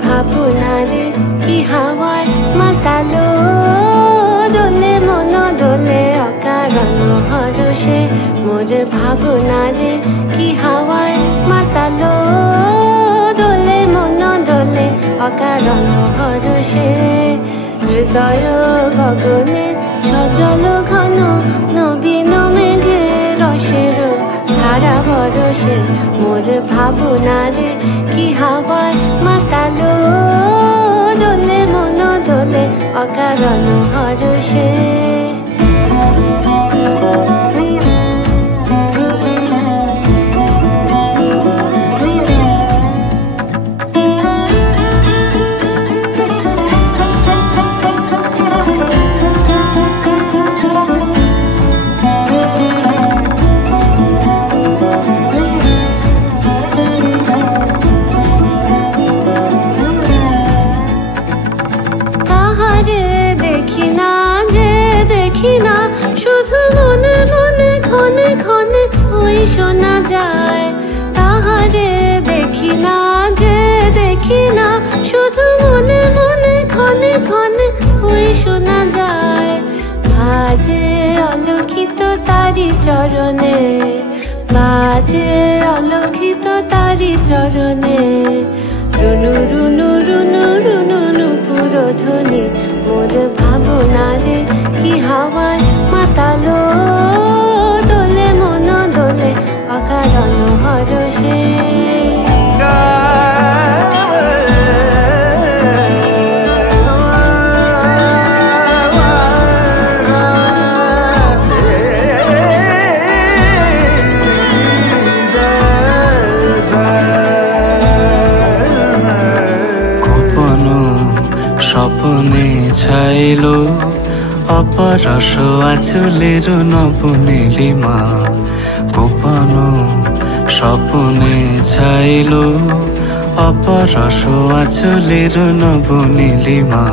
ভাবনারে কি হাওয়ায় মাতালো দোলে মন দোলে অকারণ হরষে মোর ভাবনারে কি হাওয়ায় মাতালো দোলে মন দোলে অকারণ হরষে হৃদয় গগনে সজল ঘন নবীন মেঘে রসের ধারা বরষে মোর ভাবনারে কি হাওয়ায় মাতালো দোলে মন দোলে অকারণ হরষে শুধু মনে মনে ক্ষণে ক্ষণে ওই শোনা যায় তাহারে দেখি না যে দেখি না শুধু মনে মনে ক্ষণে ক্ষণে ওই শোনা যায় বাজে অলক্ষিত তারি চরণে বাজে অলক্ষিত তারি চরণে রুনু রুনু রুনু রুনু নুপুর ধ্বনি মোর ভাবনারে কি হাওয়ায় মাতালো দোলে মন দোলে অকারণ হরষে গোপন স্বপ্নে ছাইলো অপরস আঁচলের নবনীলিমা গোপন স্বপ্নে ছাইলো অপরস আঁচলের নবনীলিমা